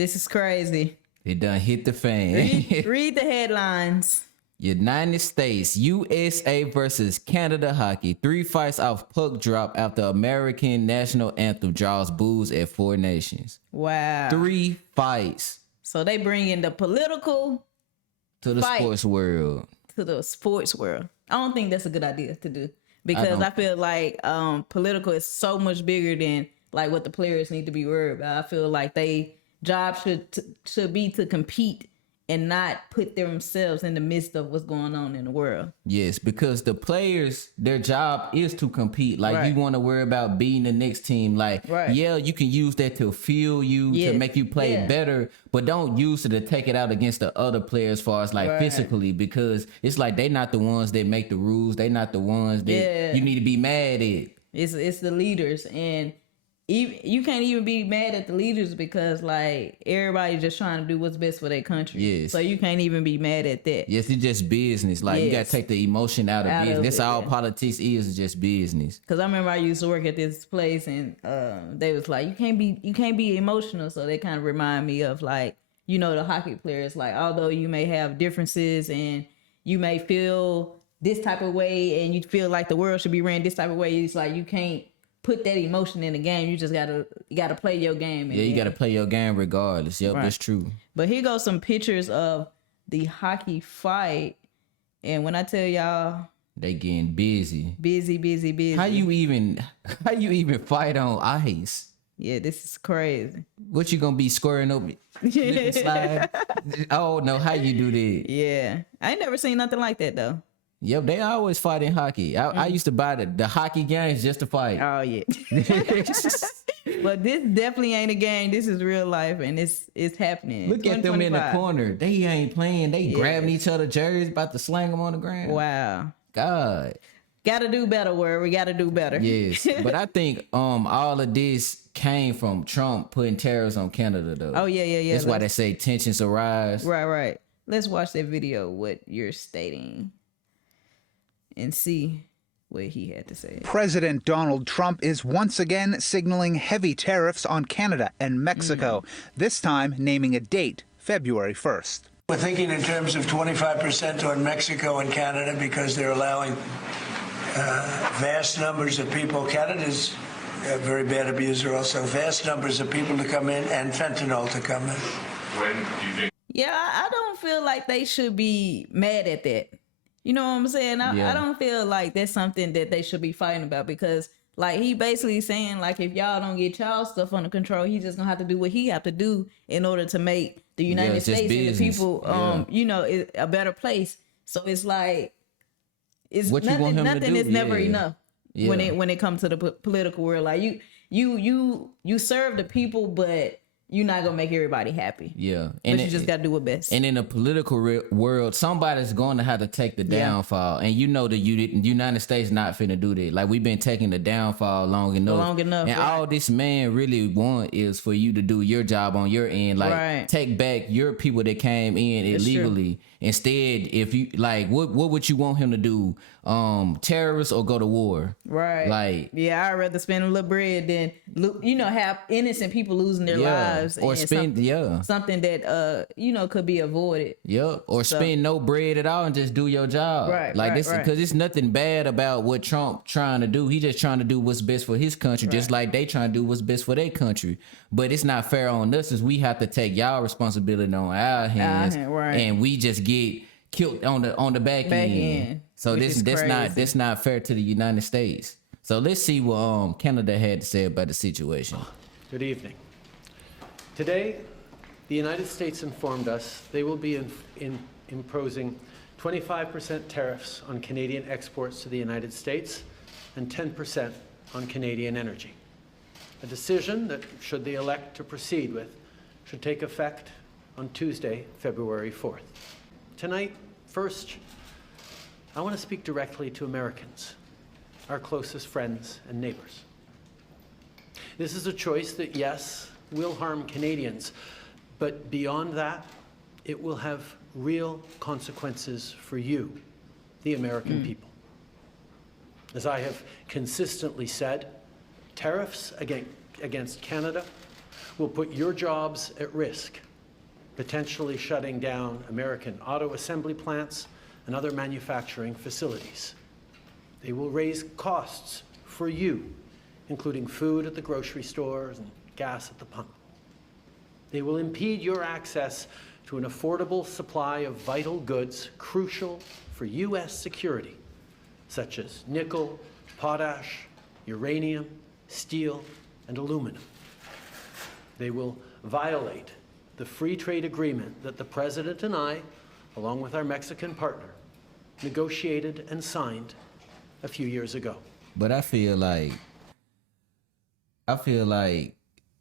This is crazy. It done hit the fan. Read the headlines. United States, USA versus Canada hockey. 3 fights off puck drop after American National Anthem draws boos at 4 nations. Wow. 3 fights. So they bring in the political to the sports world. To the sports world. I don't think that's a good idea to do. Because I feel like political is so much bigger than like what the players need to be worried about. I feel like they job should be to compete and not put themselves in the midst of what's going on in the world. Yes, because the players, their job is to compete. Like, you want to worry about beating the next team. Like, yeah, you can use that to fuel you, to make you play better, but don't use it to take it out against the other players as far as like physically, because it's like they not the ones that make the rules. They not the ones that you need to be mad at. It's the leaders, and you can't even be mad at the leaders because like everybody's just trying to do what's best for their country. Yes. So you can't even be mad at that. Yes, it's just business. Like you gotta take the emotion out of business. That's all politics is just business. Cause I remember I used to work at this place and they was like, you can't be emotional. So they kind of remind me of like, you know, the hockey players. Like although you may have differences and you may feel this type of way and you feel like the world should be ran this type of way, it's like you can't put that emotion in the game. You just gotta play your game. You gotta play your game regardless. Yep, that's true. But here goes some pictures of the hockey fight, and when I tell y'all, they getting busy. Busy. How you even fight on ice? Yeah, this is crazy. What you gonna be squaring up? Oh no, how you do that? Yeah, I ain't never seen nothing like that though. Yep, they always fight in hockey. I used to buy the hockey games just to fight. Oh yeah. But this definitely ain't a game. This is real life, and it's happening. Look at them in the corner. They ain't playing. They grabbing each other jerseys, about to slang them on the ground. Wow. God. Gotta do better, word. We gotta do better. Yes, but I think all of this came from Trump putting tariffs on Canada, though. Oh yeah. That's why they say tensions arise. Right. Let's watch that video. What you're stating. And see what he had to say. President Donald Trump is once again signaling heavy tariffs on Canada and Mexico, this time naming a date, February 1st. We're thinking in terms of 25% on Mexico and Canada because they're allowing vast numbers of people. Canada's a very bad abuser also. Vast numbers of people to come in and fentanyl to come in. When do you think? Yeah, I don't feel like they should be mad at that. You know what I'm saying? I don't feel like that's something that they should be fighting about because, like, he basically saying, like, if y'all don't get y'all stuff under control, he's just gonna have to do what he have to do in order to make the United States and the people, you know, a better place. So it's like, it's what nothing. Nothing is never enough when it comes to the political world. Like you serve the people, but you're not gonna make everybody happy. Yeah, and you just gotta do it best. And in the political world, somebody's going to have to take the downfall. And you know the United States not finna do that. Like we've been taking the downfall long enough. And all this man really want is for you to do your job on your end. Like take back your people that came in illegally. Instead, if you like, what would you want him to do? Terrorists or go to war? Right. Like, yeah, I'd rather spend a little bread than have innocent people losing their lives or spend something that could be avoided. Yep. Or spend no bread at all and just do your job. Right. Like this because it's nothing bad about what Trump trying to do. He just trying to do what's best for his country, just like they trying to do what's best for their country. But it's not fair on us as we have to take y'all responsibility on our hands, and we just get killed on the back end. So that's not fair to the United States. So let's see what Canada had to say about the situation. Good evening. Today, the United States informed us they will be imposing 25% tariffs on Canadian exports to the United States and 10% on Canadian energy. A decision that, should they elect to proceed with, should take effect on Tuesday, February 4th. Tonight, first, I want to speak directly to Americans, our closest friends and neighbors. This is a choice that, yes, will harm Canadians, but beyond that, it will have real consequences for you, the American people. As I have consistently said, tariffs against Canada will put your jobs at risk, potentially shutting down American auto assembly plants and other manufacturing facilities. They will raise costs for you, including food at the grocery stores and gas at the pump. They will impede your access to an affordable supply of vital goods crucial for U.S. security, such as nickel, potash, uranium, steel, and aluminum. They will violate the free trade agreement that the President and I, along with our Mexican partner, negotiated and signed a few years ago. But I feel like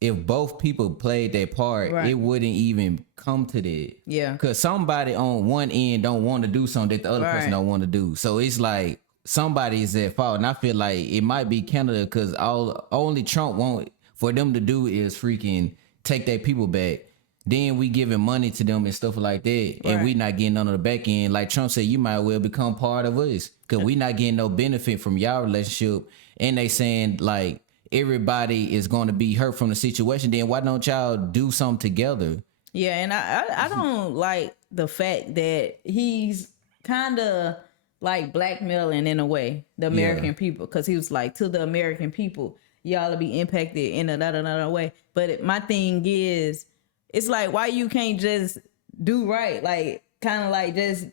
if both people played their part, right, it wouldn't even come to that. Yeah. Because somebody on one end don't want to do something that the other Right. person don't want to do. So it's like somebody is at fault. And I feel like it might be Canada because only Trump want for them to do is freaking take their people back. Then we giving money to them and stuff like that. And we not getting none of the back end. Like Trump said, you might well become part of us. Because we not getting no benefit from y'all relationship. And they saying like everybody is going to be hurt from the situation. Then why don't y'all do something together? Yeah, and I don't like the fact that he's kind of like blackmailing in a way the American people, because he was like, to the American people, y'all will be impacted in another way. But my thing is, it's like, why you can't just do right? Like, kind of like just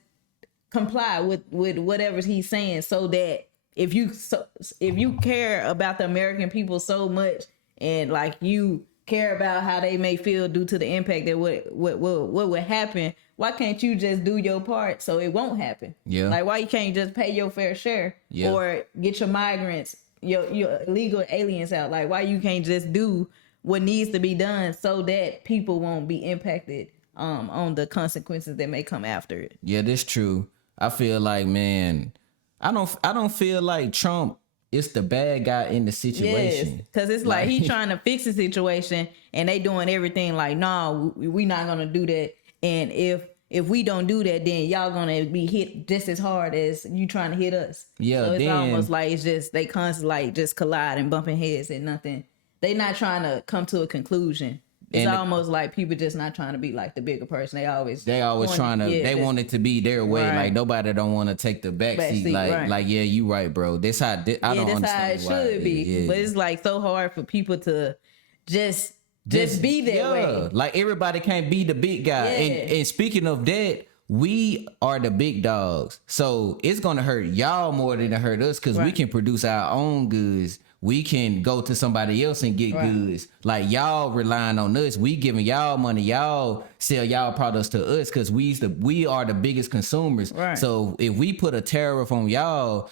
comply with whatever he's saying, so that if you care about the American people so much, and like you care about how they may feel due to the impact that what would happen, why can't you just do your part so it won't happen? Yeah. Like, why you can't just pay your fair share, or get your migrants, your illegal aliens out? Like, why you can't just do what needs to be done so that people won't be impacted on the consequences that may come after it? Yeah, that's true. I feel like, man, I don't feel like Trump is the bad guy in the situation. Yes, because it's like he trying to fix the situation, and they doing everything like, no, we not gonna do that. And if we don't do that, then y'all gonna be hit just as hard as you trying to hit us. Yeah, so it's then, almost like it's just they constantly like just collide and bumping heads and nothing. They not trying to come to a conclusion. It's almost like people just not trying to be like the bigger person. They always trying to. They want it to be their way. Right. Like nobody don't want to take the back seat. Like yeah, you right, bro. That's how. I don't understand how it should be. Yeah. But it's like so hard for people to just be that way. Like everybody can't be the big guy. Yeah. And speaking of that, we are the big dogs. So it's gonna hurt y'all more than it hurt us, because we can produce our own goods. We can go to somebody else and get goods. Like y'all relying on us. We giving y'all money. Y'all sell y'all products to us because we are the biggest consumers. Right. So if we put a tariff on y'all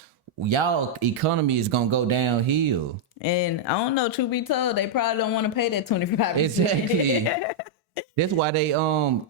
economy is gonna go downhill. And I don't know, truth be told, they probably don't want to pay that 25%. Exactly. That's why they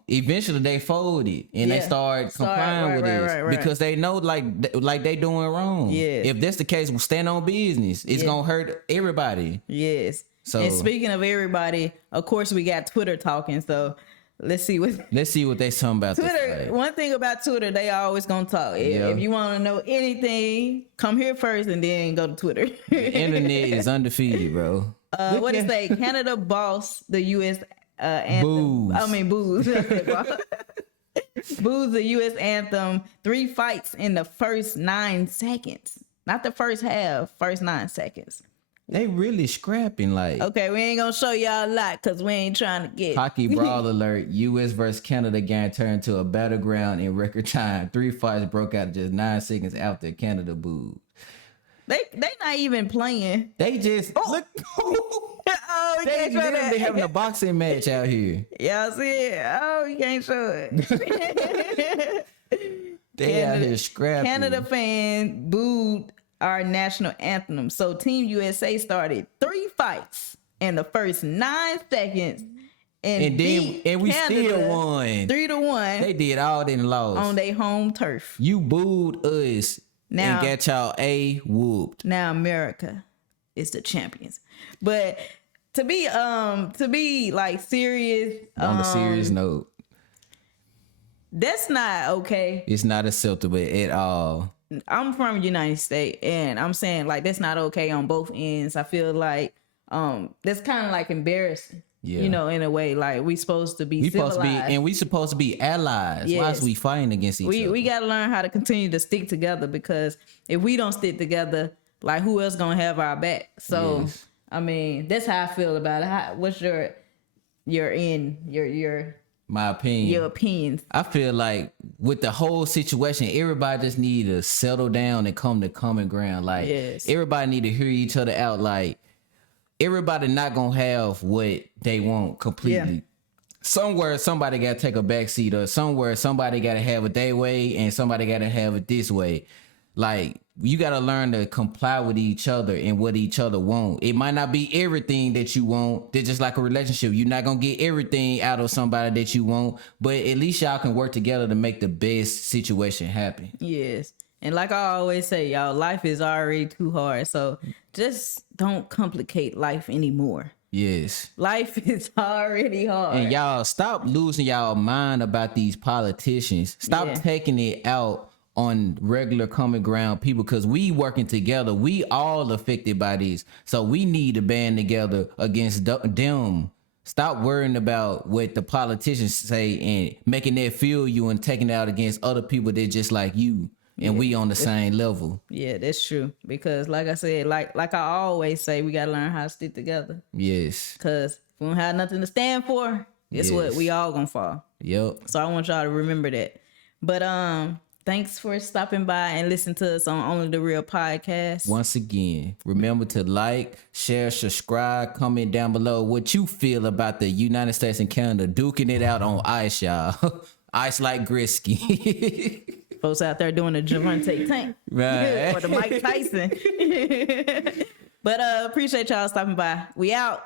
eventually they folded and they start complying with this because they know like they doing wrong. Yeah. If that's the case, we'll stand on business. It's gonna hurt everybody. Yes. So, and speaking of everybody, of course we got Twitter talking. So let's see what they talking about. Twitter. One thing about Twitter, they always gonna talk. If you want to know anything, come here first and then go to Twitter. The internet is undefeated, bro. What it say? Canada boss the US anthem. Booze the U.S. anthem. 3 fights in the first 9 seconds. Not the first half, first 9 seconds. They really scrapping like. Okay, we ain't gonna show y'all a lot because we ain't trying to get. Hockey brawl alert. U.S. versus Canada game turned to a battleground in record time. 3 fights broke out just 9 seconds after Canada booed. They not even playing. They just look. They literally having a boxing match out here. Y'all see it? Oh, you can't show it. They out here scrapping. Canada fan booed our national anthem. So Team USA started 3 fights in the first 9 seconds. And we Canada still won 3-1. They did all then lost on their home turf. You booed us now, and got y'all whooped. Now America is the champions. But to be like serious on a serious note, that's not okay. It's not acceptable at all. I'm from the United States, and I'm saying like that's not okay on both ends. I feel like that's kind of like embarrassing. Yeah. You know, in a way, like we supposed to be civilized. We supposed to be allies. Yes. Why is we fighting against each other? We got to learn how to continue to stick together, because if we don't stick together, like who else gonna have our back? So, Yes. I mean, that's how I feel about it. What's your My opinion. your opinions? I feel like with the whole situation, everybody just need to settle down and come to common ground. Like, Yes. everybody need to hear each other out. Like, everybody not gonna have what they want completely. Yeah. Somewhere somebody gotta take a back seat, or somewhere somebody gotta have it their way and somebody gotta have it this way. Like, you gotta learn to comply with each other and what each other want. It might not be everything that you want. They're just like a relationship. You're not gonna get everything out of somebody that you want, but at least y'all can work together to make the best situation happen. Yes. And like I always say, y'all, life is already too hard. So just don't complicate life anymore. Yes. Life is already hard. And y'all stop losing y'all mind about these politicians. Stop taking it out on regular common ground people, because we working together. We all affected by this. So we need to band together against them. Stop worrying about what the politicians say and making that fuel you and taking it out against other people that just like you. And we on the same level. Yeah, that's true. Because like I said, like I always say, we got to learn how to stick together. Yes. Because if we don't have nothing to stand for, guess what? We all gonna fall. Yep. So I want y'all to remember that. But thanks for stopping by and listening to us on Only the Real Podcast. Once again, remember to like, share, subscribe, comment down below what you feel about the United States and Canada duking it out on ice, y'all. Ice like Grisky. Folks out there doing the Javante Tank. Right. Or the Mike Tyson. But appreciate y'all stopping by. We out.